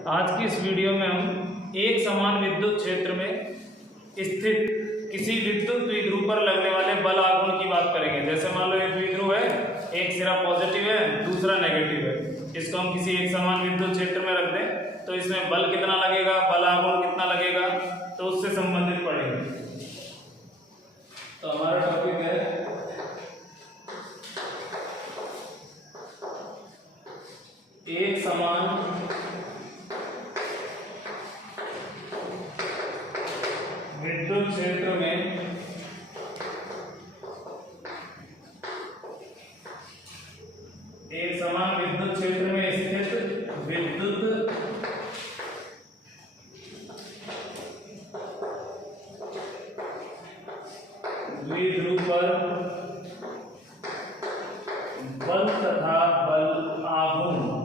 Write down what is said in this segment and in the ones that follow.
आज की इस वीडियो में हम एक समान विद्युत क्षेत्र में स्थित किसी विद्युत द्विध्रुव पर लगने वाले बल आघूर्ण की बात करेंगे। जैसे मान लो एक द्विध्रुव है, एक सिरा पॉजिटिव है, दूसरा नेगेटिव है। इसको हम किसी एक समान विद्युत क्षेत्र में रख दें तो इसमें बल कितना लगेगा, बल आघूर्ण कितना लगेगा, तो उससे संबंधित पढ़ेंगे। तो हमारा टॉपिक है एक समान विद्युत क्षेत्र में एक समान विद्युत क्षेत्र में स्थित विद्युत द्विध्रुव पर बल तथा बल आघूर्ण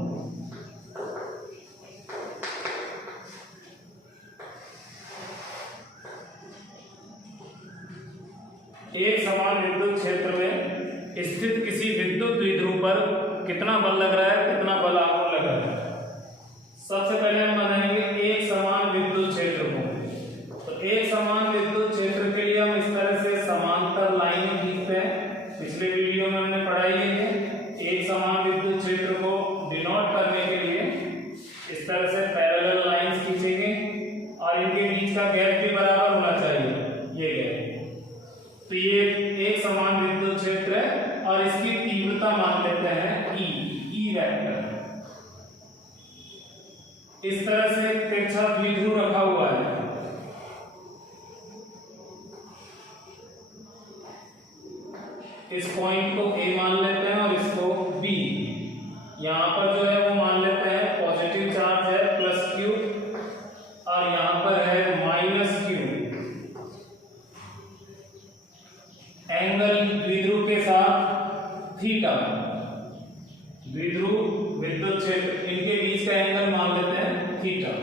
एक समान विद्युत क्षेत्र में स्थित किसी विद्युत द्विध्रुव पर कितना बल लग रहा है, कितना बल आघूर्ण लग रहा है। सबसे पहले हम बनाएंगे एक समान विद्युत क्षेत्र को। तो एक समान विद्युत क्षेत्र के लिए हम इस तरह से समांतर लाइन खींचते हैं। पिछले वीडियो में हमने पढ़ाई है एक समान विद्युत क्षेत्र को डिनोट करने के लिए इस तरह से पैरेलल लाइंस खींचेंगे और इनके बीच का गैप भी बराबर होना चाहिए। ये गैप, तो ये एक समान विद्युत क्षेत्र है और इसकी तीव्रता मान लेते हैं ई वेक्टर। इस तरह से एक तिरछा द्विध्रुव रखा हुआ है। इस पॉइंट को ए मान लेते हैं और इसको बी। यहां पर जो है वो मान लेते हैं पॉजिटिव चार्ज है प्लस क्यू और यहां पर है माइनस क्यू। एंगल द्विध्रुव के साथ थीटा, द्विध्रुव विद्युत क्षेत्र इनके बीच का एंगल मान लेते हैं थीटा।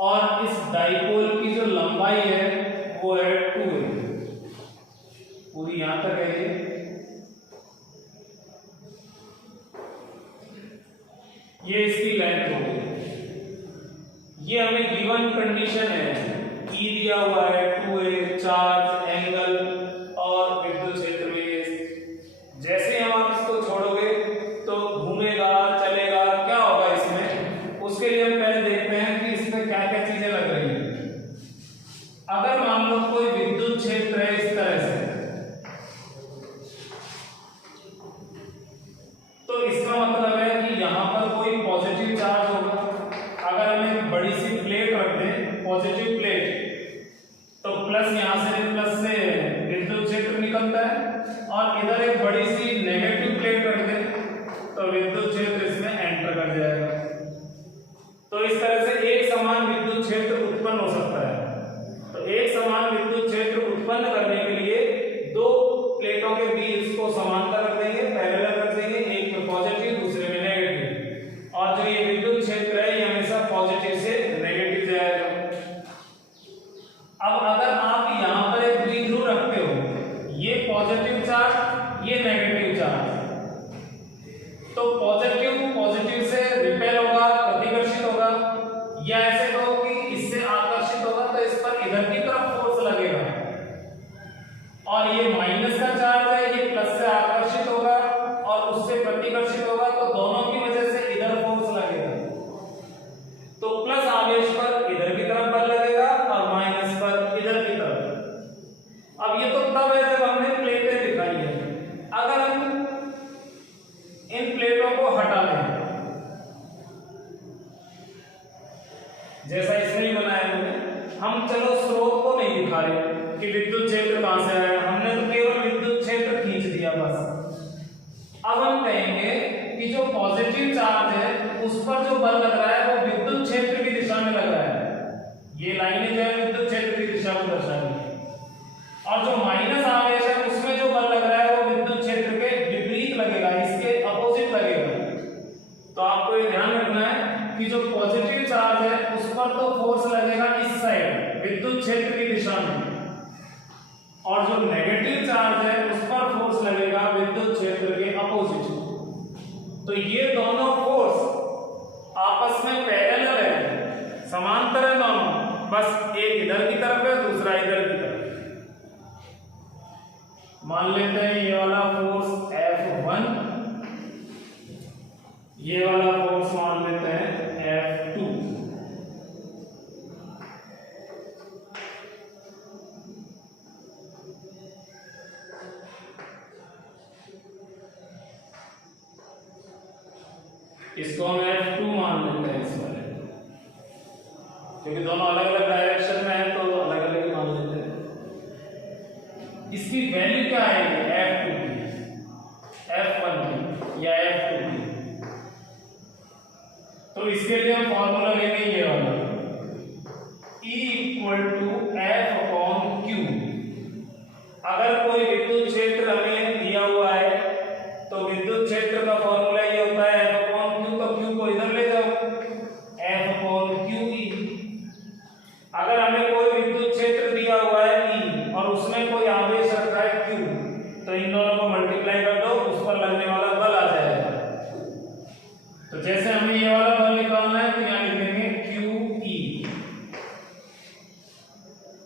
और इस डाइपोल की जो लंबाई है वो है 2a, पूरी यहां तक है ये इसकी लेंथ होगी। ये हमें गिवन कंडीशन है, ई दिया हुआ है 2a, चार्ज, एंगल और विद्युत क्षेत्र में। जैसे हम आप इसको छोड़ोगे तो घूमेगा, चलेगा, क्या होगा इसमें, उसके लिए हम पहले देखते हैं कि इसमें क्या क्या चीजें लग रही है। अगर मान लो कोई विद्युत क्षेत्र है इस तरह से, तो इसका मतलब है कि यहां पर कोई पॉजिटिव चार्ज होगा। अगर हम एक बड़ी सी प्लेट रख दें, पॉजिटिव प्लेट, तो प्लस यहां से प्लस से विद्युत क्षेत्र निकलता है और इधर एक बड़ी सी नेगेटिव प्लेट रख दें तो विद्युत क्षेत्र इसमें एंटर कर जाएगा। तो इस तरह से एक समान विद्युत क्षेत्र उत्पन्न हो सकता है। तो एक समान विद्युत क्षेत्र उत्पन्न करने के लिए दो प्लेटों के बीच को समांतर रख देंगे, पैरेलल रख देंगे, एक में पॉजिटिव दूसरे में नेगेटिव। और जो ये विद्युत क्षेत्र है ये हमेशा पॉजिटिव से नेगेटिव जाएगा। अब अगर आप यहां पर एक द्विध्रुव रखते हो, ये पॉजिटिव चार्ज, ये नेगेटिव चार्ज, तो पॉजिटिव से रिपेल होगा, प्रतिकर्षित होगा, या ऐसे कहो कि इससे आकर्षित होगा, तो इस पर इधर की तरफ फोर्स लगेगा। और ये माइनस का चार्ज है, ये प्लस से आकर्षित होगा और उससे प्रतिकर्षित होगा, तो दोनों की वजह से इधर फोर्स लगेगा। तो प्लस आवेश पर इधर की तरफ बल लगेगा और माइनस पर इधर की तरफ। अब ये तो तब है जब हमने प्लेटें दिखाई है। अगर हम इन प्लेटों को हटा दें, जैसा इसमें ही बनाया हम चलो स्रोत को नहीं दिखा रहे कि विद्युत क्षेत्र कहां से आया, हमने तो केवल विद्युत क्षेत्र खींच दिया बस। अब हम कहेंगे कि जो पॉजिटिव चार्ज है उस पर जो बल लग रहा है वो विद्युत क्षेत्र की दिशा में लग रहा है। ये लाइनें जो है विद्युत क्षेत्र की दिशा को दर्शाती है। और जो माइनस आवेश है उसमें जो बल लग रहा है वो विद्युत क्षेत्र के विपरीत लगेगा, इसके अपोजिट लगेगा। तो आपको ये ध्यान रखना है कि जो पॉजिटिव चार्ज है उस पर तो फोर्स लगेगा इस साइड विद्युत क्षेत्र की दिशा में, और जो नेगेटिव चार्ज है उस पर फोर्स लगेगा विद्युत क्षेत्र के अपोजिट। तो ये दोनों फोर्स इधर की तरफ है, दूसरा इधर की तरफ। मान लेते हैं ये वाला फोर्स F1, ये वाला फोर्स मान लेते हैं F2। इसको हम F2 मान लेते हैं इस वाले, क्योंकि दोनों अलग अलग डायरेक्शन में है तो अलग अलग ही मान लेते हैं। इसकी वैल्यू क्या आएगी? F2 की, F1 की या F2 की। तो इसके लिए हम फॉर्मूला लेंगे ये वाला, E = F/Q। अगर कोई विद्युत क्षेत्र हमें दिया हुआ है तो विद्युत क्षेत्र का फॉर्मूला ये होता है F/Q। तो Q को इधर ले जाओ, F/QE। अगर हमें कोई विद्युत क्षेत्र दिया हुआ है E और उसमें कोई आवेश रखा है Q, तो इन दोनों को मल्टीप्लाई कर दो, उस पर लगने वाला बल आ जाएगा। तो जैसे हमें ये वाला बल निकालना है तो यहाँ लिखेंगे QE।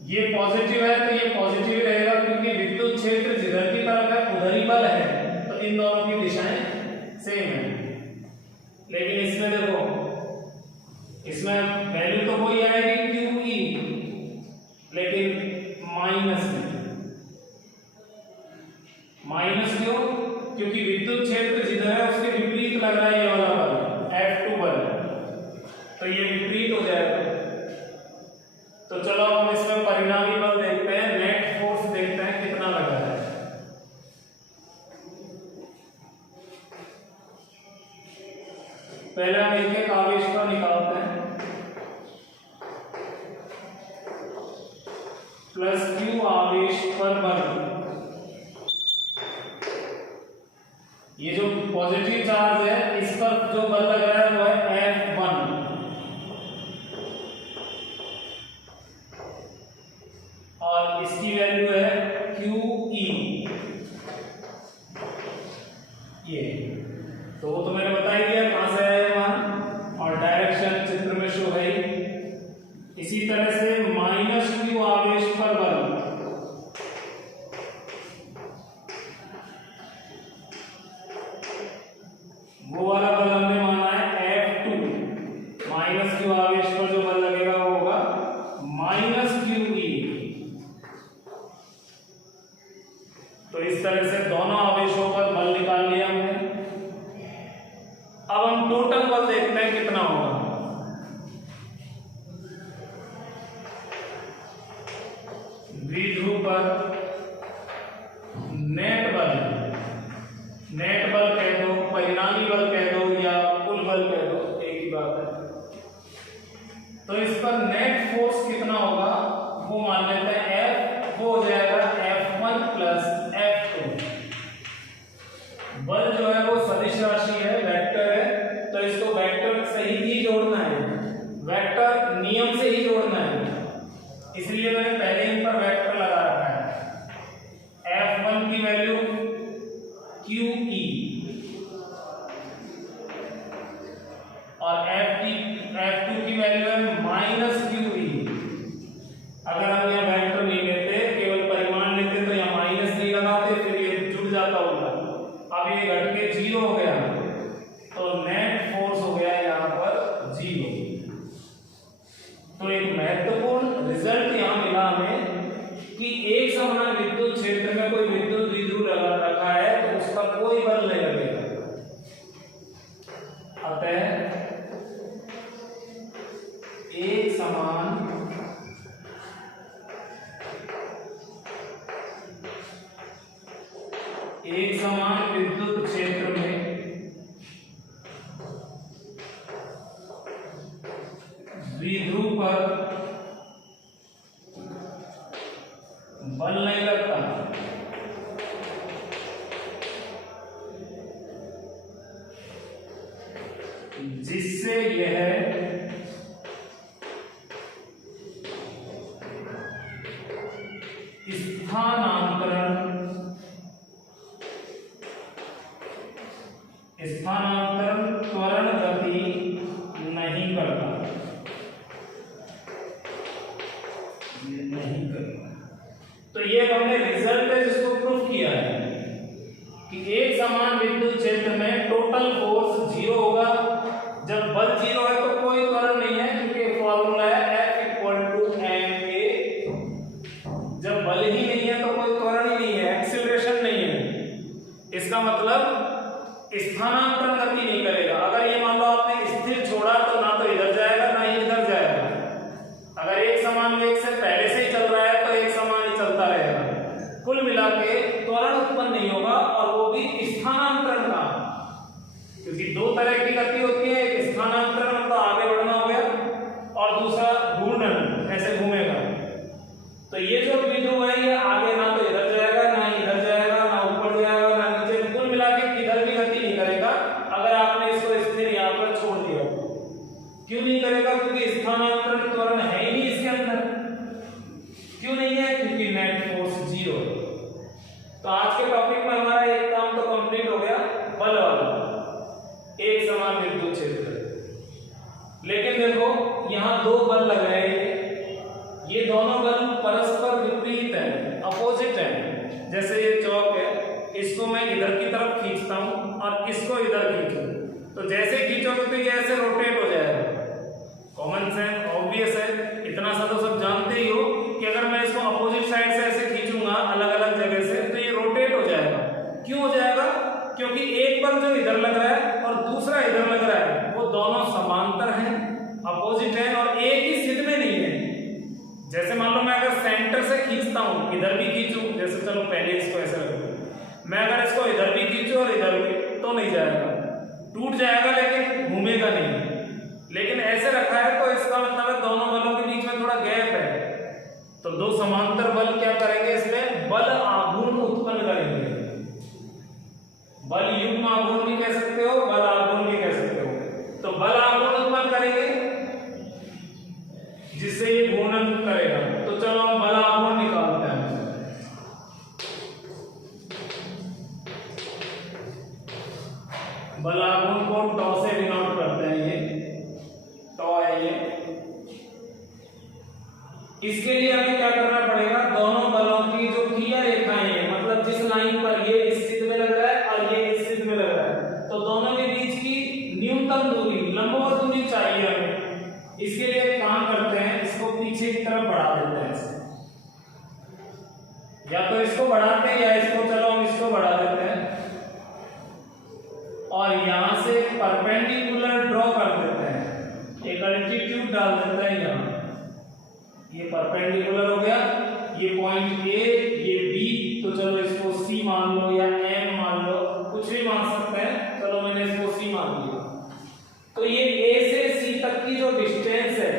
ये पॉजिटिव है तो ये पॉजिटिव ही रहेगा, क्योंकि विद्युत क्षेत्र जिधर की तरफ है उधर ही बल है, तो इन दोनों की दिशाएं सेम है। लेकिन इसमें देखो, इसमें वैल्यू तो वही आएगी QE, लेकिन माइनस क्यों? क्योंकि विद्युत क्षेत्र जिधर है उसके विपरीत लग रहा है ये वाला बल, F2 बल, तो ये विपरीत हो जाएगा। तो चलो हम इसमें परिणामी बल देखते हैं, नेट फोर्स देखते हैं कितना लगा है। पहले हम एक एक आवेश को निकालते हैं। +Q आवेश पर बल, ये जो पॉजिटिव चार्ज है इस पर जो बल लग रहा है वो है F1, और इसकी वैल्यू है QE। ये तो वो तो मैंने बता ही दिया कहां से आया मान, और डायरेक्शन चित्र में शो है। इसी तरह से -Q आवेश पर बल, वो वाला बल हमने माना है F2। -Q आवेश पर जो बल लगेगा वो होगा -QE। तो इस तरह से दोनों आवेशों पर बल निकाल लिया हमने। अब हम टोटल बल देखते हैं कितना होगा। द्विध्रुव पर नेट बल कह दो, परिणामी बल कह दो या कुल बल कह दो, एक ही बात है। तो इस पर नेट फोर्स कितना होगा वो मान लेते हैं F, वो हो जाएगा F1 + F2। बल जो है वो सदिश राशि है, वेक्टर है, तो इसको वेक्टर से ही जोड़ना है, वेक्टर नियम से ही जोड़ना है। इसलिए मैंने पहले इन पर वेक्टर लगा रखा है। F1 की वैल्यू QE और F2 की वैल्यू है -QE। अगर हम यहाँ वेक्टर नहीं लेते, केवल परिमाण लेते, तो यहाँ माइनस नहीं लगाते, फिर ये जुड़ जाता होगा। अब ये घट के 0 हो गया, तो नेट फोर्स हो गया यहाँ पर 0। तो एक महत्वपूर्ण रिजल्ट यहाँ मिला हमें कि एक समान विद्युत क्षेत्र में कोई विद्युत द्विध्रुव रखा है तो उसका कोई बल नहीं लगेगा। अतः एक समान विद्युत क्षेत्र में द्विध्रुव पर बल नहीं लगता, जिससे यह स्थानांतरण त्वरण गति नहीं करता। ये हमने रिजल्ट है जिसको प्रूफ किया है कि एक समान विद्युत क्षेत्र में टोटल फोर्स 0 होगा। जब बल 0 है तो कोई त्वरण नहीं है, क्योंकि फॉर्मूला है F = ma। जब बल ही नहीं है तो कोई त्वरण ही नहीं है, एक्सीलरेशन नहीं है। इसका मतलब स्थानांतरण गति नहीं करेगा। अगर ये मान लो आपने स्थिर छोड़ा तो ना तो इधर जाएगा ना ही इधर जाएगा। अगर एक समान वेग से पहले से ही चल रहा है तो एक समान ही चलता रहेगा। कुल मिला के त्वरण उत्पन्न नहीं होगा, और वो भी स्थानांतरण का, क्योंकि दो तरह की गति होती है, एक स्थानांतरण मतलब आगे बढ़ना हो गया, और दूसरा घूर्णन, ऐसे घूमेगा। तो ये जो द्विध्रुव है ये आगे ना तो इधर जाएगा ना इधर जाएगा, ना ऊपर जाएगा ना नीचे, कुल मिला के किधर भी गति नहीं करेगा। अगर आपने इसको स्थिर यहाँ पर छोड़ दिया, क्यों नहीं करेगा? क्योंकि स्थानांतरण त्वरण है ही नहीं इसके अंदर। क्यों नहीं है? क्योंकि नेट फोर्स 0। तो आज के टॉपिक में हमारा एक काम तो कंप्लीट हो गया, बल वाला, एक समान विद्युत क्षेत्र। लेकिन देखो यहाँ दो बल लग रहे हैं, ये दोनों बल परस्पर विपरीत हैं, अपोजिट हैं। जैसे ये चौक है, इसको मैं इधर की तरफ खींचता हूं और इसको इधर खींचूं, तो जैसे खींचोगे तो ये ऐसे रोटेट हो जाएगा। कॉमन सेंस, ऑब्वियस है, इतना सा तो सब जानते ही हो कि अगर मैं इसको अपोजिट साइड से ऐसे खींचूंगा अलग अलग जगह से तो ये रोटेट हो जाएगा। क्यों हो जाएगा? क्योंकि एक बल जो इधर लग रहा है और दूसरा इधर लग रहा है, वो दोनों समांतर हैं, अपोजिट हैं, और एक ही सिद्ध में नहीं है। जैसे मान लो मैं अगर सेंटर से खींचता हूं, इधर भी खींचूं, जैसे चलो पहले इसको ऐसे रखो, मैं अगर इसको इधर भी खींचूं और इधर भी, तो नहीं जाएगा, टूट जाएगा लेकिन घूमेगा नहीं। लेकिन ऐसे रखा है तो इसका मतलब है दोनों बलों के बीच में थोड़ा गैप है, तो दो समांतर बल क्या करेंगे? इसमें बल आघूर्ण उत्पन्न करेंगे। बल युग्म आघूर्ण भी कह सकते हो, बल आघूर्ण भी कह सकते हो। तो बल आघूर्ण उत्पन्न करेंगे जिससे ये घूर्णन करेगा। तो चलो हम बल आघूर्ण निकालते हैं। बल आघूर्ण को टॉ से डिनोट करते हैं, ये टॉ है ये। इसके लिए हमें क्या करना पड़ेगा? दोनों बलों की जो क्रिया रेखाएं हैं, मतलब जिस लाइन पर ये इस सिद्ध में लग रहा है और ये इस सिद्ध में लग रहा है, तो दोनों के बीच की न्यूनतम दूरी, लंबवत दूरी चाहिए हमें। इसके लिए एक काम करते हैं, इसको पीछे की तरफ बढ़ा देते हैं ऐसे। या तो इसको बढ़ाते हैं या इसको, चलो हम इसको बढ़ा देते हैं और यहां से परपेंडिकुलर ड्रॉ कर देते हैं, एक अल्टीट्यूड डाल देते हैं यहां। ये परपेंडिकुलर हो गया, ये पॉइंट ए, ये बी, तो चलो इसको सी मान लो या एम मान लो, कुछ भी मान सकते हैं। चलो मैंने इसको सी मान लिया। तो ये ए से सी तक की जो डिस्टेंस है,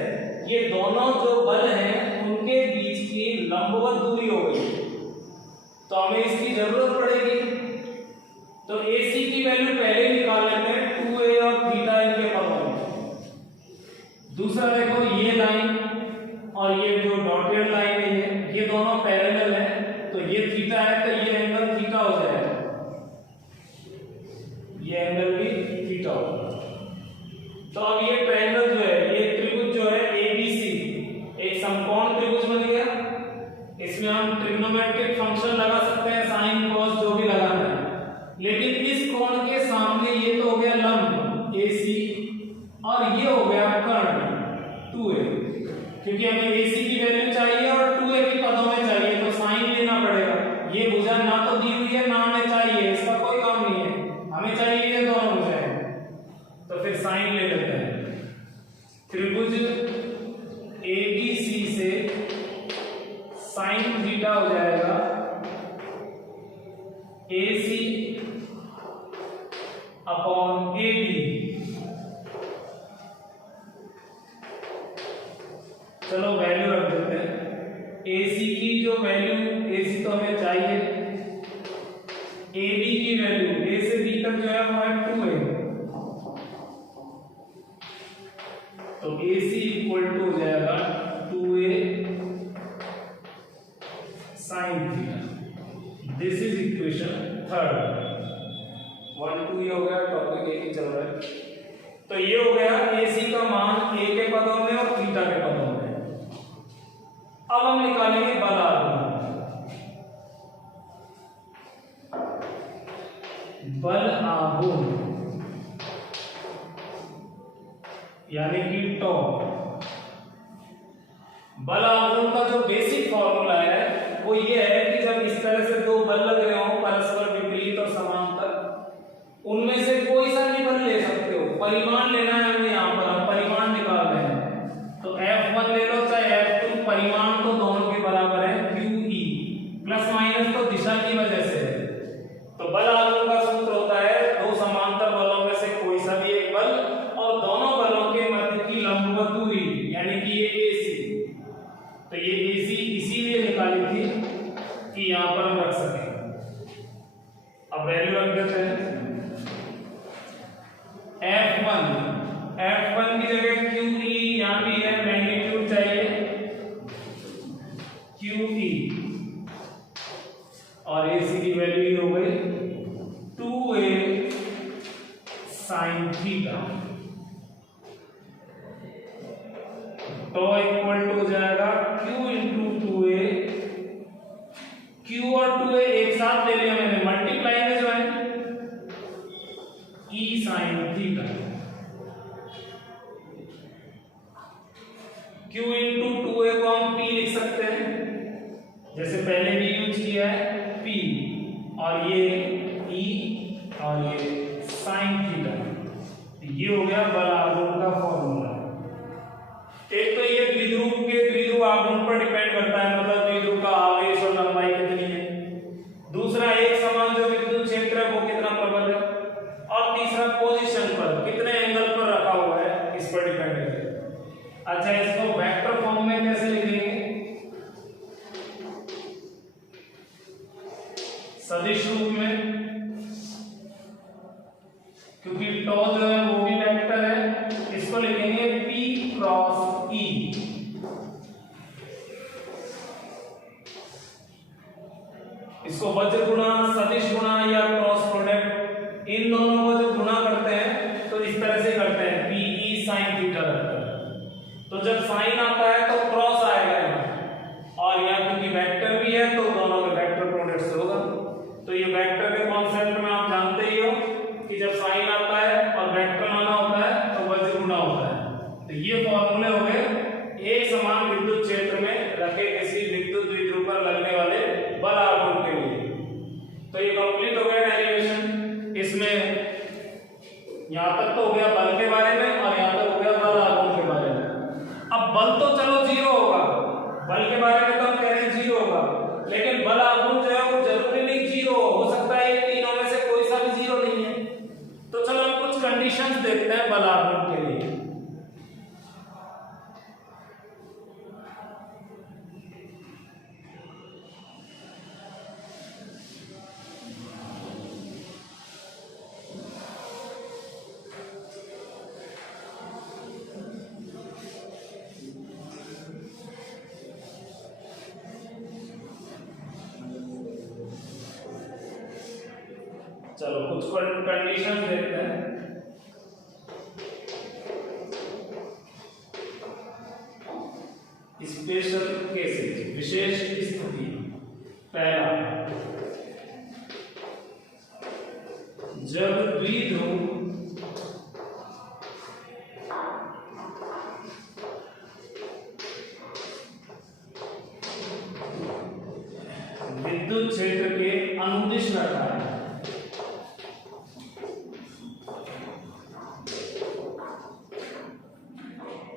ये दोनों जो बल हैं उनके बीच की लंबवत दूरी हो गई। तो हमें इसकी जरूरत पड़ेगी। तो AC की वैल्यू पहले निकाल लेते हैं, 2a और थीटा इनके पदों में। दूसरा देखो ये लाइन और ये जो डॉटेड लाइन है, ये दोनों पैरेलल है, तो ये थीटा है तो ये एंगल थीटा हो जाएगा, ये एंगल भी थीटा होगा। तो अब ये ट्रायंगल जो है, ये त्रिभुज जो है ABC, एक समकोण त्रिभुज बन गया। इसमें हम ट्रिग्नोमेट्रिक फंक्शन लगा सकते हैं, साइन कॉस जो भी लगाना है। लेकिन इस कोण के सामने ये तो हो गया लंब AC और ये हो गया कर्ण 2a, क्योंकि हमें AC की वैल्यू चाहिए और 2a के पदों में चाहिए, तो साइन लेना पड़ेगा। ये भुजा ना तो दी हुई है ना हमें चाहिए, इसका कोई काम नहीं है, हमें चाहिए ये दोनों भुजाएं, तो फिर साइन ले लेते हैं। त्रिभुज ABC से साइन थीटा हो जाएगा AC अपॉन AB। चलो वैल्यू रख देते हैं। AC की जो वैल्यू, AC तो हमें चाहिए, AB की वैल्यू A से B तक जो है वो है 2a, तो AC इक्वल टू हो जाएगा 2a sine theta. This is equation 3। 1 2 ये हो गया, टॉपिक एक ही चल रहा है। तो ये हो गया AC का मान A के पदों में और थीटा के पदों में। अब हम निकालेंगे बल आघूर्ण। बल आघूर्ण यानी कि टॉ। बल आघूर्ण का जो बेसिक फॉर्मूला है वो ये है कि जब इस तरह से दो बल लग रहे हो परस्पर विपरीत और समांतर, उनमें से कोई सा भी बल ले सकते हो। परिमाण लेना है हमें, यहाँ पर हम परिमाण निकाल रहे हैं, तो F1 ले लो चाहे F2, परिमाण तो दोनों के बराबर है QE, प्लस माइनस तो दिशा की वजह से है। तो बल आघूर्ण का सूत्र होता है दो समांतर बलों में से कोई सा भी एक बल और दोनों बलों के मध्य की लंबवत दूरी यानी कि ये AC। तो ये AC इसीलिए निकाली थी कि यहां पर हम रख सकें। अब वैल्यू रख देते हैं F1 की जगह QE, यहां भी है मैग्नीट्यूड चाहिए QE और AC की वैल्यू हो गई 2A sin थीटा। तो इक्वल टू हो जाएगा Q इंटू 2A। Q और 2A एक साथ ले लिया मैंने, मल्टीप्लाई में जो है E sin theta. Q into 2A को हम P लिख सकते हैं जैसे पहले भी यूज किया है P, और ये E और ये sin थीटा। ये हो गया बल आघूर्ण का फॉर्मूला। एक तो ये द्विध्रुव के द्विध्रुव आघूर्ण पर डिपेंड करता है, मतलब द्विध्रुव का आवेश और लंबाई कितनी है। दूसरा एक समान जो विद्युत क्षेत्र है वो कितना प्रबल है, और तीसरा पोजीशन पर कितने एंगल पर रखा हुआ है इस पर डिपेंड करता है। अच्छा, इसको वेक्टर फॉर्म में कैसे लिखेंगे? सदिश रूप में, क्योंकि टॉ जो है वो भी वेक्टर है। इसको लिखेंगे P क्रॉस E। इसको वज्र गुणा, सदिश गुणा या क्रॉस प्रोडक्ट, इन दोनों को जो गुणा करते हैं तो इस तरह से करते हैं PE sin थीटा रखते हैं। तो जब साइन आता है तो क्रॉस आएगा यहाँ, और यहाँ क्योंकि वेक्टर भी है तो दोनों में वेक्टर प्रोडक्ट से होगा। तो ये वेक्टर के कॉन्सेप्ट में आप जानते ही हो कि जब साइन आता है और वेक्टर आना होता है तो वज्र गुणा होता है। तो ये फॉर्मूले हो गए एक समान विद्युत क्षेत्र में रखे किसी विद्युत द्विध्रुव पर लगने वाले बल आघूर्ण के लिए। तो ये कंप्लीट हो गया डेरिवेशन। इसमें यहां तक तो हो गया बल के बारे में और यहां तक हो गया बल आघूर्ण के बारे में। अब बल तो चलो जीरो होगा, बल के बारे में तो हम कह रहे हैं जीरो होगा, लेकिन बल आघूर्ण जो है वो जरूरी नहीं जीरो हो सकता है, ये तीनों में से कोई सा भी जीरो नहीं है। तो चलो हम कुछ कंडीशंस देखते हैं बल आघूर्ण के लिए। चलो कुछ कंडीशन देखते हैं। स्पेशल केसेस, विशेष स्थिति। पहला, जब द्विध्रुव विद्युत क्षेत्र के अनुदिश रहता है।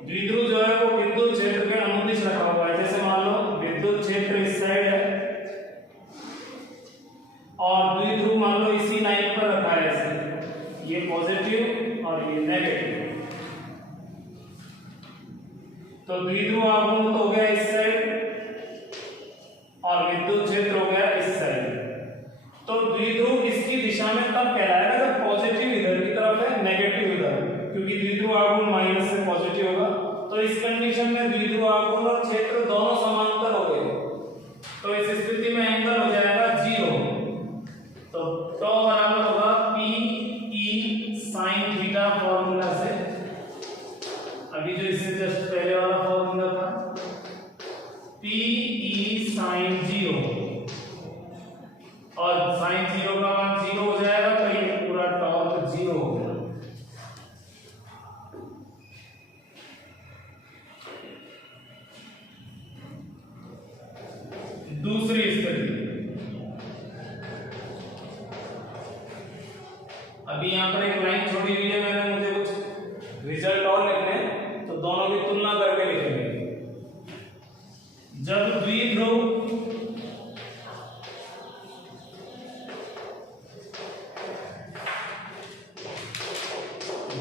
द्विध्रुव जो है वो विद्युत क्षेत्र के अनुदिश रखा हुआ है। जैसे मान लो विद्युत क्षेत्र इस साइड है और द्विध्रुव मान लो इसी लाइन पर रखा है, ऐसे ये पॉजिटिव और ये नेगेटिव। तो द्विध्रुव आघूर्ण तो हो गया इस साइड और विद्युत क्षेत्र हो गया इस साइड। तो द्विध्रुव इसकी दिशा में तब कहलाएगा जब पॉजिटिव इधर की तरफ है, नेगेटिव इधर, क्योंकि द्विध्रुव आघूर्ण माइनस से पॉजिटिव होगा। तो इस कंडीशन में द्विध्रुव आघूर्ण और क्षेत्र दोनों समांतर हो गए, तो इस स्थिति में एंगल हो जाएगा जीरो। तो टॉ बराबर होगा PE sin थीटा फॉर्मूला से। अभी जो इससे जस्ट पहले वाला फॉर्मूला था PE sin 0, और sin 0 का मान 0 हो जाएगा, तो ये दूसरी स्थिति। अभी यहाँ पर एक लाइन छोड़ी हुई है मैंने, मुझे कुछ रिजल्ट और लिखने हैं तो दोनों की तुलना करके लिखेंगे। जब द्विध्रुव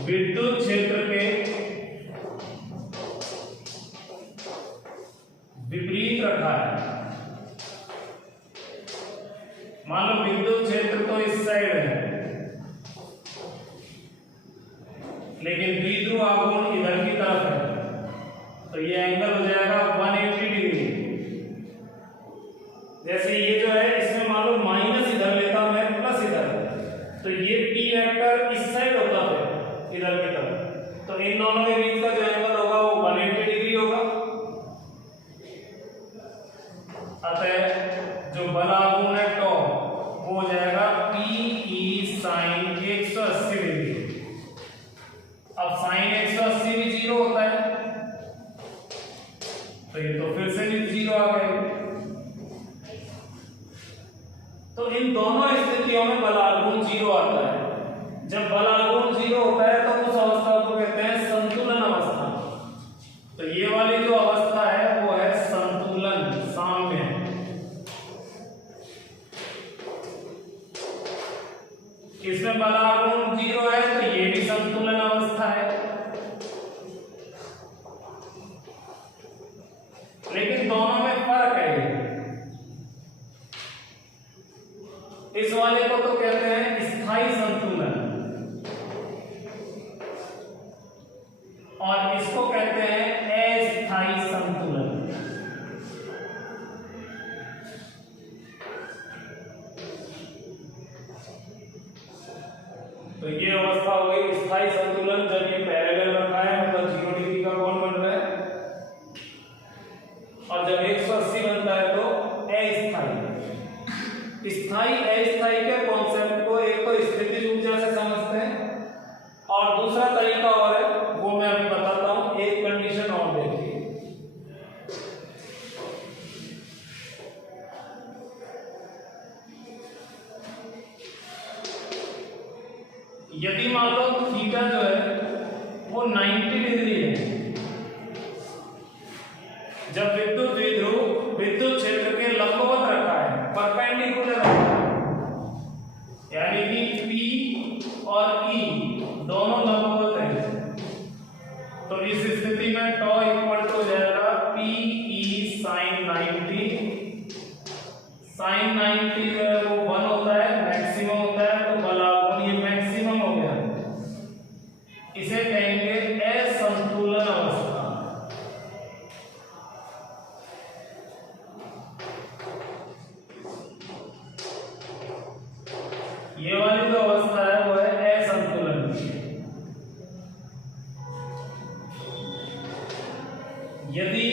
विद्युत क्षेत्र के विपरीत रखा है, मान लो विद्युत क्षेत्र तो इस साइड है लेकिन द्विध्रुव आघूर्ण इधर की तरफ है, तो ये एंगल हो जाएगा 180 डिग्री। जैसे ये जो है इसमें मान लो माइनस इधर लेता मैं प्लस इधर, तो ये P वेक्टर इस साइड होता है इधर की तरफ, तो इन दोनों के बीच का जो एंगल होगा वो 180 डिग्री होगा। अतः जो बल आघूर्ण है टॉ वो हो जाएगा PE sin 180 डिग्री। अब sin 180 भी 0 होता है, तो ये तो फिर से भी 0 आ गए। तो इन दोनों स्थितियों में बल आघूर्ण 0 आता है। जब बल आघूर्ण 0 होता है तो उस अवस्था को कहते हैं संतुलन अवस्था। तो ये वाली जो अवस्था है वो है संतुलन, साम्य। इसमें बल आघूर्ण 0 है तो ये भी संतुलन अवस्था है। लेकिन दोनों में फर्क है। इस वाले को तो कहते हैं स्थायी संतुलन और इसको कहते हैं अस्थायी संतुलन। तो ये अवस्था हो गई स्थायी संतुलन, जब ये पैरेलल रखा है मतलब 0 डिग्री का कोण बन रहा है, और जब 180 बनता है तो अस्थायी। स्थायी अस्थायी के कॉन्सेप्ट को एक तो स्थितिज ऊर्जा से समझते हैं और दूसरा तरीका और है वो मैं अभी बताता हूं। एक कंडीशन और देखिए, यदि मान लो थीटा जो है वो 90 डिग्री है, जब विद्युत द्विध्रुव विद्युत क्षेत्र के लंबवत रखा है, परपेंडिकुलर रखा है, यानी कि P और E दोनों लंबवत हैं, तो इस स्थिति में टॉ इक्वल टू हो जाएगा PE sin 90। sin 90 जो है वो 1 होता है, मैक्सिमम होता है, तो बल आघूर्ण ये मैक्सिमम हो गया। इसे कहेंगे असंतुलन अवस्था। ये वाली जो अवस्था है वो है असंतुलन की। यदि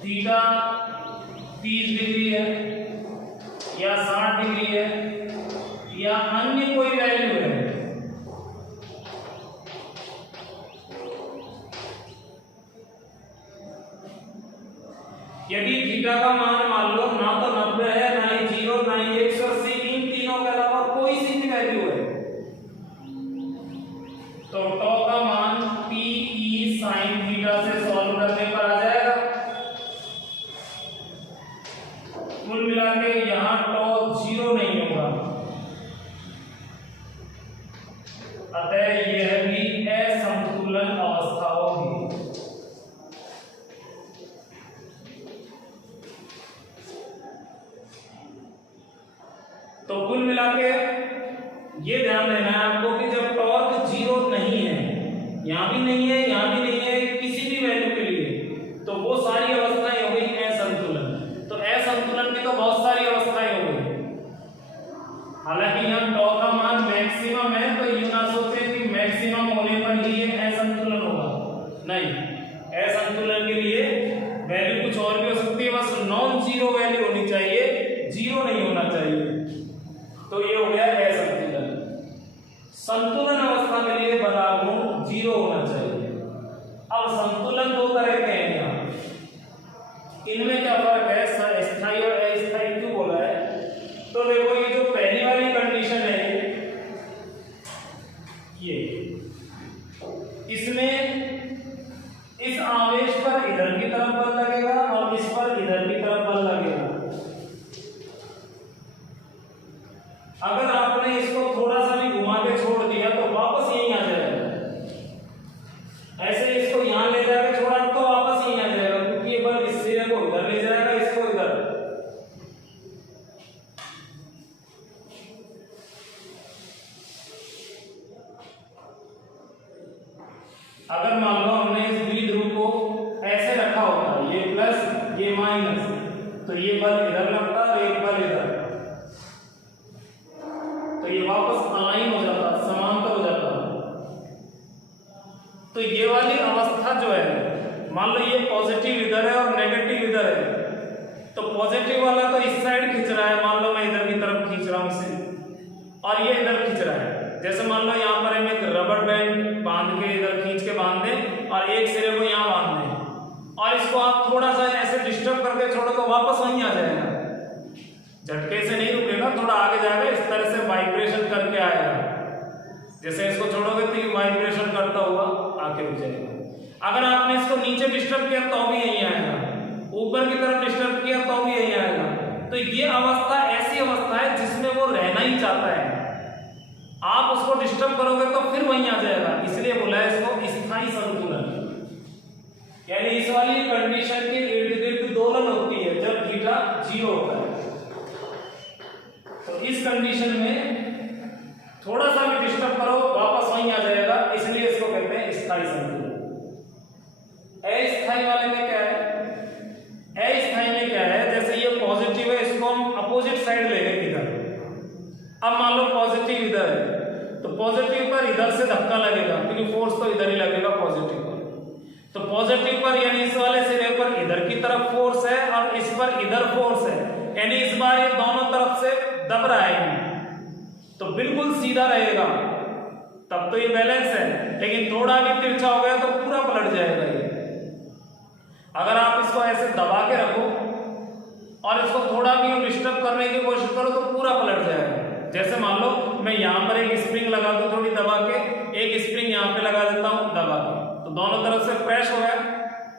थीटा 30 डिग्री है या 60 डिग्री है या अन्य कोई वैल्यू है, यदि थीटा का मान लो ना तो 90 है, ना ही 0, ना ही 180, इन तीनों के अलावा कोई सी भी वैल्यू है, तो टॉ का मान PE sin थीटा से सॉल्व करने पर आ जाएगा। कुल मिला के यहां टॉ 0 नहीं होगा, अतः यह भी असंतुलन अवस्था होगी। तो कुल मिला के ये ध्यान देना है आपको कि जब टॉर्क 0 नहीं है, यहां भी नहीं है, यहां भी नहीं है, किसी भी वैल्यू के लिए, तो वो सारी अवस्थाएं हो गई असंतुलन। तो असंतुलन की तो बहुत सारी अवस्थाएं हो गई। हालांकि यहां टॉ का मान मैक्सिमम है, तो ये ना सोचे कि मैक्सिमम होने पर ही ये असंतुलन होगा, नहीं। असंतुलन के लिए वैल्यू कुछ और भी हो सकती है, बस नॉन जीरो वैल्यू होनी चाहिए, 0 नहीं होना चाहिए। तो ये हो गया असंतुलन। संतुलन अवस्था के लिए बल आघूर्ण 0 होना चाहिए। अब संतुलन दो तरह के हैं यहाँ, इनमें क्या फर्क है? स्थायी इसमें इस आवेश पर इधर की तरफ बल लगेगा और इस पर इधर की तरफ बल लगेगा। अगर आपने इसको थोड़ा सा भी घुमा के छोड़ दिया तो वापस यहीं आ जाएगा। ऐसे इसको यहां ले जाके छोड़ा तो वापस यहीं आ जाएगा, क्योंकि ये बल इस सिरे को इधर ले जाएगा, इसको इधर। अगर मान लो हमने इस द्विध्रुव को ऐसे रखा होता, ये प्लस ये माइनस, तो ये बल इधर लगता और एक बल इधर, तो ये वापस अलाइन हो जाता, समांतर हो जाता। तो ये वाली अवस्था जो है, मान लो ये पॉजिटिव इधर है और नेगेटिव इधर है, तो पॉजिटिव वाला तो इस साइड खींच रहा है, मान लो मैं इधर की तरफ खींच रहा हूं इसे, और ये इधर खींच रहा है। जैसे मान लो यहाँ पर हम एक रबर बैंड बांध के इधर खींच के बांध दें और एक सिरे को यहाँ बांध दें, और इसको आप थोड़ा सा ऐसे डिस्टर्ब करके छोड़ो तो वापस वहीं आ जाएगा। झटके से नहीं रुकेगा, थोड़ा आगे जाएगा, इस तरह से वाइब्रेशन करके आएगा। जैसे इसको छोड़ोगे तो ये वाइब्रेशन करता हुआ आके रुक जाएगा। अगर आपने इसको नीचे डिस्टर्ब किया तो भी यहीं आएगा, ऊपर की तरफ डिस्टर्ब किया तो भी यहीं आएगा। तो ये अवस्था ऐसी अवस्था है जिसमें वो रहना ही चाहता है, आप उसको डिस्टर्ब करोगे तो फिर वहीं आ जाएगा। इसलिए बोला है इसको स्थायी संतुलन, यानी इस वाली कंडीशन के इर्द गिर्द दोलन होती है जब थीटा 0 होता है। तो इस कंडीशन में थोड़ा सा भी डिस्टर्ब करो वापस वहीं आ जाएगा, इसलिए इसको कहते हैं स्थायी संतुलन। अस्थायी वाले में क्या है? अस्थायी में क्या है, जैसे ये पॉजिटिव है, इसको हम अपोजिट साइड ले गए इधर। अब मान लो पॉजिटिव इधर है, तो पॉजिटिव पर इधर से धक्का लगेगा, क्योंकि फोर्स तो इधर ही लगेगा पॉजिटिव पर। तो पॉजिटिव पर यानी इस वाले सिरे पर इधर की तरफ फोर्स है और इस पर इधर फोर्स है, यानी इस बार ये दोनों तरफ से दब रहा है, तो बिल्कुल सीधा रहेगा, तब तो ये बैलेंस है। लेकिन थोड़ा भी तिरछा हो गया तो पूरा पलट जाएगा ये। अगर आप इसको ऐसे दबा के रखो और इसको थोड़ा भी डिस्टर्ब करने की कोशिश करो तो पूरा पलट जाएगा। जैसे मान लो मैं यहाँ पर एक स्प्रिंग लगा दूं थोड़ी दबा के, एक स्प्रिंग यहाँ पे लगा देता हूँ दबा के, तो दोनों तरफ से प्रेस हो गया,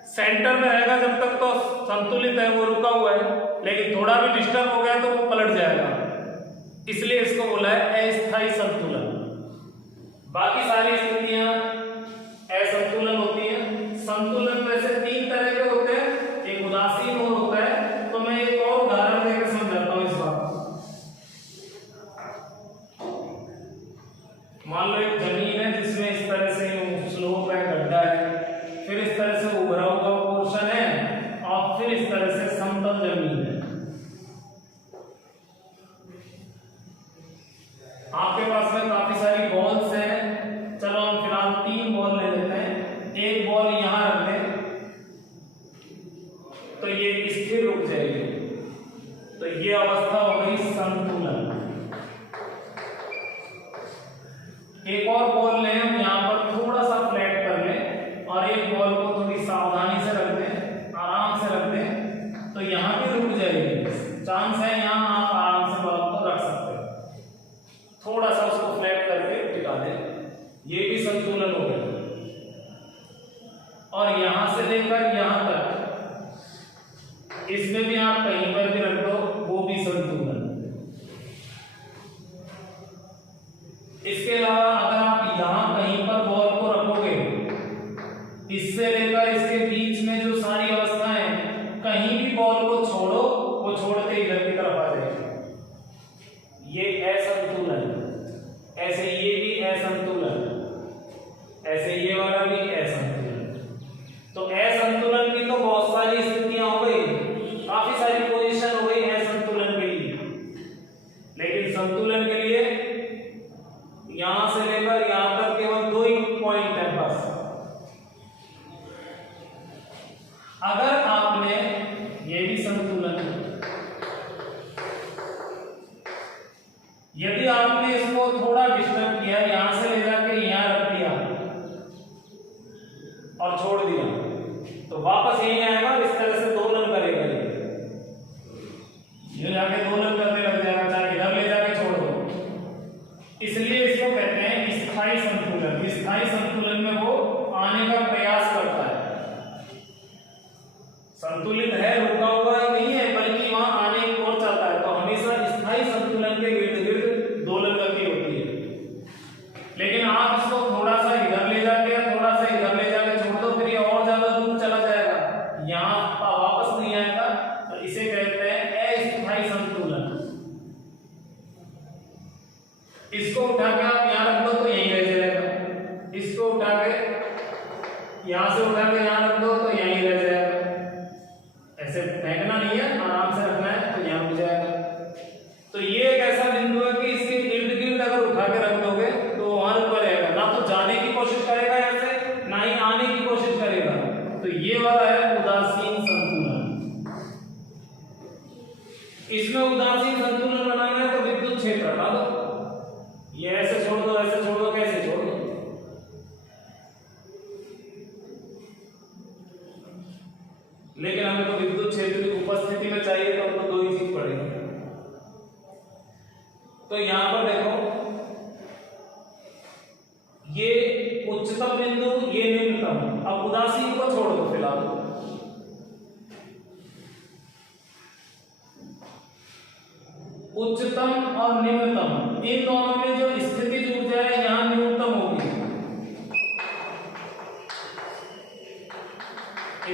सेंटर में रहेगा जब तक तो संतुलित है, वो रुका हुआ है, लेकिन थोड़ा भी डिस्टर्ब हो गया तो वो पलट जाएगा। इसलिए इसको बोला है अस्थायी संतुलन। बाकी सारी स्थितियां असंतुलन होती है। संतुलन वैसे 3 तरह के होते हैं, एक उदासीन और होता है। तो मैं एक और उदाहरण देकर समझाता हूँ इस बात। मान लो एक जमीन है जिसमें इस तरह से स्लोप है, गड्ढा है, फिर इस तरह से उभरा हुआ पोर्शन है और फिर इस तरह से समतल जमीन है। आपके पास में काफी सारी बॉल्स हैं, चलो हम फिलहाल 3 बॉल ले लेते हैं। एक बॉल यहां रख दें तो ये स्थिर रुक जाएगी, तो ये अवस्था हो गई संतुलन। एक और बॉल लें हम यहां पर थोड़ा सा फ्लैट कर लें और एक बॉल को थोड़ी सावधानी से रख दें, आराम से रख दें, तो यहां भी रुक जाएगी। चांस है यहां आप आराम से बॉल को रख सकते हैं, थोड़ा सा उसको फ्लैट करके टिका दें, ये भी संतुलन हो गया। और यहां से लेकर यहां तक इसमें भी आप कहीं पर भी रख दो, वो भी संतुलन। इसके अलावा अगर आप यहां कहीं पर बॉल को रखोगे, इससे लेकर इसके बीच में जो सारी अवस्थाएं, कहीं भी बॉल को छोड़ो, वो छोड़ते इधर की तरफ आ जाएगी, ये असंतुलन। ऐसे ये भी असंतुलन, ऐसे ये वाला भी असंतुलन। तो असंतुलन की तो बहुत सारी स्थितियां हो गई, काफी सारी पोजीशन हो गई असंतुलन के लिए। लेकिन संतुलन के लिए यहां से लेकर यहां तक केवल 2 ही पॉइंट है बस। अगर आपने ये भी संतुलन, यदि आपने इसको थोड़ा डिस्टर्ब किया, यहां से ले जाके यहां रख दिया और छोड़ दिया, तो वापस यही आएगा, इस तरह से दोलन करेगा, ये जाके दोलन करने लग जाएगा, चाहे इधर ले जाके छोड़ दो। इसलिए इसको कहते हैं स्थायी संतुलन। स्थायी संतुलन में वो यहां से उठा के यहां रख दो तो यहीं रह जाएगा, ऐसे फेंकना नहीं है, आराम से रखना है तो यहां रुक जाएगा। तो ये एक ऐसा बिंदु है कि इसके इर्द गिर्द अगर उठा के रख दोगे तो वहां रुका रहेगा, ना तो जाने की कोशिश करेगा यहाँ से, ना ही आने की कोशिश करेगा। तो ये वाला है उदासीन संतुलन। इसमें उदासीन संतुलन बनाना है तो विद्युत क्षेत्र हटा दो, ये ऐसे छोड़ दो, ऐसे छोड़ दो, कैसे छोड़ दो, लेकिन हमें तो विद्युत क्षेत्र की उपस्थिति में चाहिए तो हमको दो ही चीज पड़ेगी। तो यहां पर देखो ये उच्चतम बिंदु, ये निम्नतम। अब उदासीन को छोड़ दो फिलहाल, उच्चतम और निम्नतम इन दोनों में जो स्थितिज ऊर्जा है यहां न्यूनतम होगी,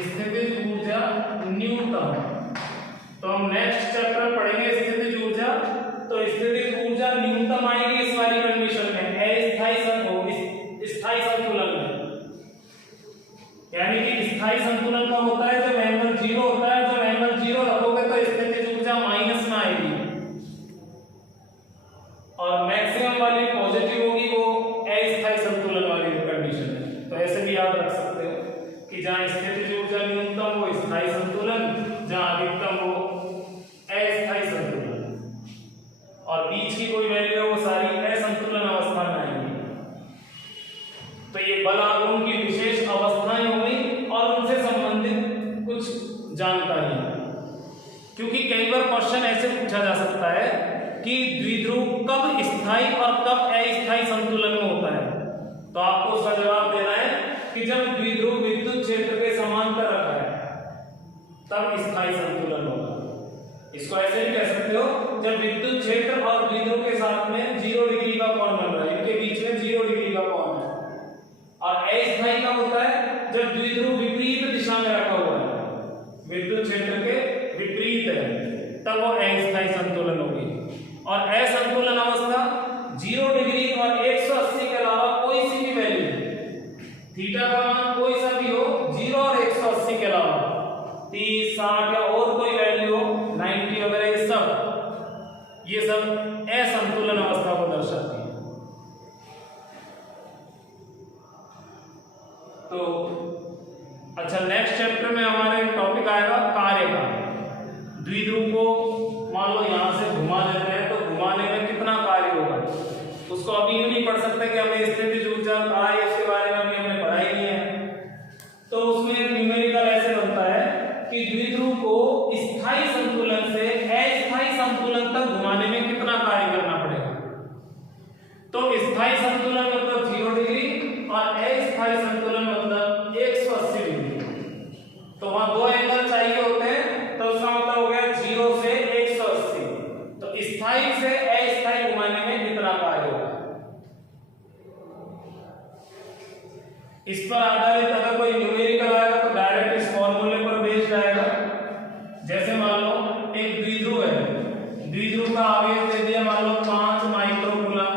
स्थितिज ऊर्जा न्यूनतम। तो हम नेक्स्ट चैप्टर पढ़ेंगे स्थितिज ऊर्जा। तो स्थितिज ऊर्जा न्यूनतम आएगी इस वाली कंडीशन में, स्थायी संतुलन में। यानी कि स्थायी संतुलन कब होता है, जब एंगल 0 होता है। जब एंगल 0 रखोगे तो स्थितिज ऊर्जा माइनस में आएगी, और मैक्सिमम वाली पॉजिटिव होगी, वो अस्थायी संतुलन वाली कंडीशन है। तो ऐसे भी याद रख सकते हो कि जहां स्थितिज ऊर्जा न्यूनतम वो स्थायी संतुलन, जहां अधिकतम वो अस्थायी संतुलन, और बीच की कोई वैल्यू है वो सारी असंतुलन अवस्था में आएगी। तो ये बल आघूर्ण की विशेष अवस्थाएं हुई और उनसे संबंधित कुछ जानकारी, क्योंकि कई बार क्वेश्चन ऐसे पूछा जा सकता है कि द्विध्रुव कब स्थायी और कब अस्थायी संतुलन में होता है। तो आपको उसका जवाब देना है कि जब द्विध्रुव विद्युत क्षेत्र के समांतर रखा है तब स्थायी संतुलन होगा। इसको ऐसे भी कह सकते हो, जब विद्युत क्षेत्र और द्विध्रुव के साथ में 0 डिग्री का कोण बन रहा है, इनके बीच में 0 डिग्री का कोण है। और अस्थायी कब होता है, जब द्विध्रुव विपरीत दिशा में रखा हुआ है, विद्युत क्षेत्र के विपरीत है, तब वो अस्थायी संतुलन होगी। और असंतुलन अवस्था 0 डिग्री और 180 के अलावा कोई सी भी वैल्यू, थीटा का मान कोई सा भी हो, 0 और 180 के अलावा 30, 60 या और कोई वैल्यू हो, 90 वगैरह, ये सब असंतुलन अवस्था को दर्शाती है। तो अच्छा, नेक्स्ट चैप्टर में हमारे टॉपिक आएगा कार्य का। द्विध्रुव को मान लो यहां से घुमा देते हैं तो घुमाने में कितना कार्य होगा, उसको अभी यूं नहीं पढ़ सकते कि हमें स्थितिज ऊर्जा कहा है, इसके बारे में अभी हमने पढ़ा ही नहीं है। तो उसमें न्यूमेरिकल ऐसे बनता है कि द्विध्रुव को स्थायी संतुलन से अस्थायी संतुलन तक घुमाने में कितना कार्य करना पड़ेगा। तो स्थायी संतुलन मतलब 0 डिग्री और अस्थायी संतुलन मतलब 180 डिग्री। तो वहां दो एंगल चाहिए होते हैं, तो उसका मतलब हो गया 0 से 180। तो स्थायी से अस्थायी घुमाने में कितना कार्य होगा, इस पर आधारित अगर कोई न्यूमेरिकल आएगा तो डायरेक्ट इस फॉर्मूले पर बेस्ड आएगा। जैसे मान लो एक द्विध्रुव है, द्विध्रुव का आवेश दे दिया मान लो 5 माइक्रोकूलम,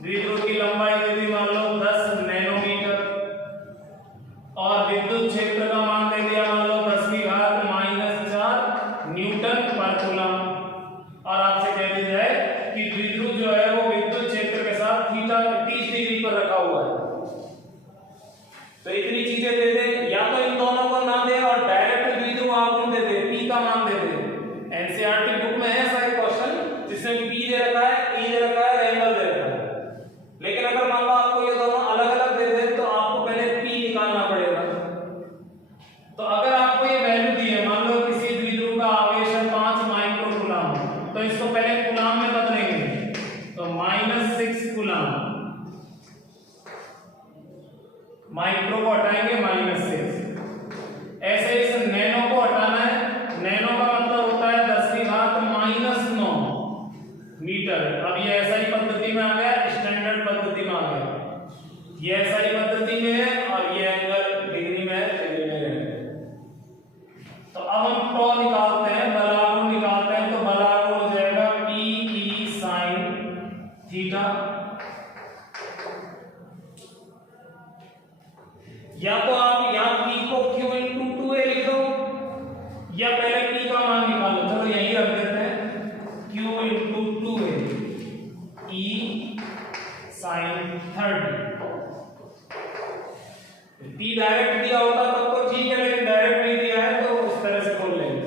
द्विध्रुव की लंबाई दे दी मान लो 10 नैनोमीटर, और विद्युत क्षेत्र का मान दे दिया मान लो 10⁻⁻⁴ न्यूटन पर कूलम। और आपसे कह दिया जाए कि द्विध्रुव जो है वो विद्युत क्षेत्र के साथ थीटा 30 डिग्री पर रखा हुआ है। तो इतनी चीजें दे दे, या तो इन दोनों को ना दे और डायरेक्ट द्विध्रुव आघूर्ण दे दे, पी का मान दे दे। एनसीईआरटी बुक में है सारे क्वेश्चन जिसमें पी दे रखा है, ई दे रखा है, एंगल दे रखा है। लेकिन अगर मान लो आपको ये दोनों अलग अलग दे दे तो आपको पहले पी निकालना पड़ेगा। तो अगर आपको ये वैल्यू दी है, मान लो किसी द्विध्रुव का आवेश है 5 माइक्रोकूलम, तो इसको पहले कूलम में बदलेंगे, तो -6 कूलम, माइक्रो को हटाएंगे -6। ऐसे इस नैनो को हटाना है, नैनो का मतलब होता है 10⁻⁹ मीटर। अब ये एसआई पद्धति में आ गया, स्टैंडर्ड पद्धति में आ गया। ये एसआई पद्धति में है और ये एंगल डिग्री में है, डिग्री में है। तो अब हम टॉ निकालते हैं, बल आघूर्ण निकालते हैं। तो बल आघूर्ण हो जाएगा Pe sin थीटा, या तो आप यहाँ P को Q इंटू 2a लिख दो, या पहले P का मान निकालो। चलो यहीं रख देते हैं, Q into 2a E sine 30। P direct दिया होता तब तो ठीक है, लेकिन डायरेक्ट नहीं दिया है तो इस तरह से खोल लेंगे।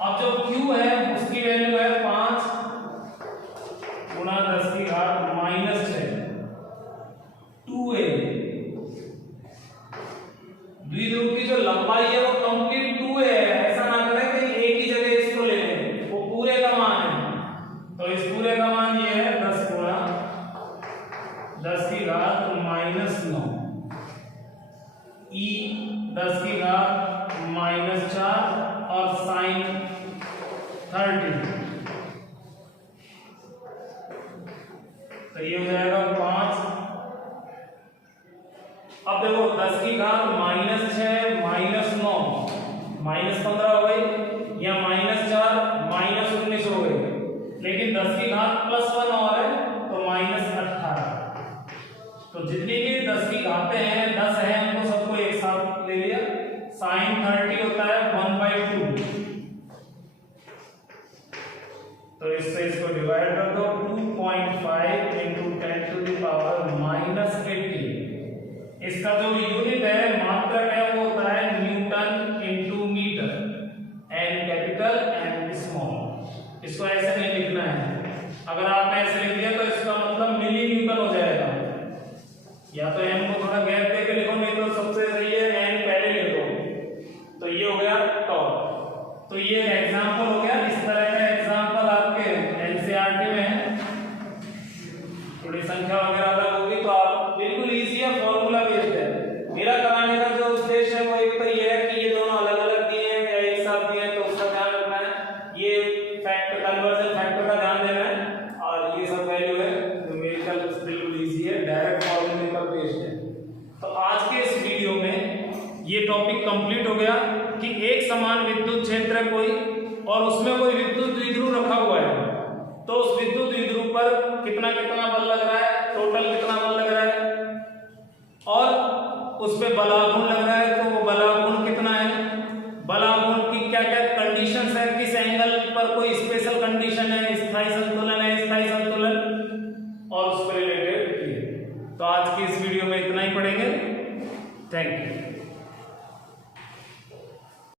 अब जो Q है उसकी वैल्यू है 5 गुना 10 की घात माइनस 6 2a। द्विध्रुव की जो लंबाई है वो कंप्लीट 2a है, ऐसा ना करें कि एक ही जगह इसको ले लें, वो पूरे का मान है। तो इस पूरे का मान ये है 10 गुना 10 की घात माइनस 9 E 10 की घात माइनस 4 और साइन 30। तो ये हो जाएगा 5। अब देखो 10 की घात माइनस 6 माइनस 9 माइनस 15 हो गई, या माइनस 4 माइनस 19 हो गई, लेकिन 10 की घात प्लस 1 और है तो माइनस 18। तो जितनी भी 10 की घातें हैं 10 है, उनको सबको एक साथ ले लिया। साइन 30 होता है 1/2, तो इससे इसको डिवाइड कर दो। 2.5 into 10 to the power minus 80। इसका जो यूनिट है, मात्रक है, वो होता है newton into metre, N capital N small. इसको ऐसे नहीं लिखना है, अगर आपने ऐसे लिख दिया तो इसका मतलब मिली न्यूटन हो जाएगा। या तो एन को थोड़ा गैप देके लिखो, नहीं तो सबसे सही है एन पहले लिख दो। तो ये हो गया टॉर्क। तो ये एग्जांपल हो गया। इस तरह का एग्जांपल आपके एनसीईआरटी में है, थोड़ी संख्या वगैरह अलग होगी तो आप बिल्कुल इजी है, फॉर्मूला बेस्ड है। मेरा कराने का जो उद्देश्य है वो एक तो ये है कि ये दोनों अलग अलग दिए हैं या एक साथ दिए हैं तो उसका ध्यान रखना है, ये फैक्टर कन्वर्जन फैक्टर का ध्यान देना है, और ये सब वैल्यू है न्यूमेरिकल बिल्कुल इजी है, डायरेक्ट फॉर्मूले पर बेस्ड है। तो आज के इस वीडियो में ये टॉपिक कंप्लीट हो गया कि एक समान विद्युत क्षेत्र है कोई, और उसमें कोई विद्युत द्विध्रुव रखा हुआ है, तो उस विद्युत द्विध्रुव पर कितना कितना बल लग रहा है, टोटल कितना बल लग रहा है, और उस पे बलाघूर्ण लग रहा है तो वो बलाघूर्ण कितना है, बलाघूर्ण की क्या क्या कंडीशंस है, किस एंगल पर कोई स्पेशल कंडीशन है, स्थायी संतुलन है, स्थायी संतुलन, और उस पर रिलेटेड। तो आज की इस वीडियो में इतना ही पढ़ेंगे। Thank you.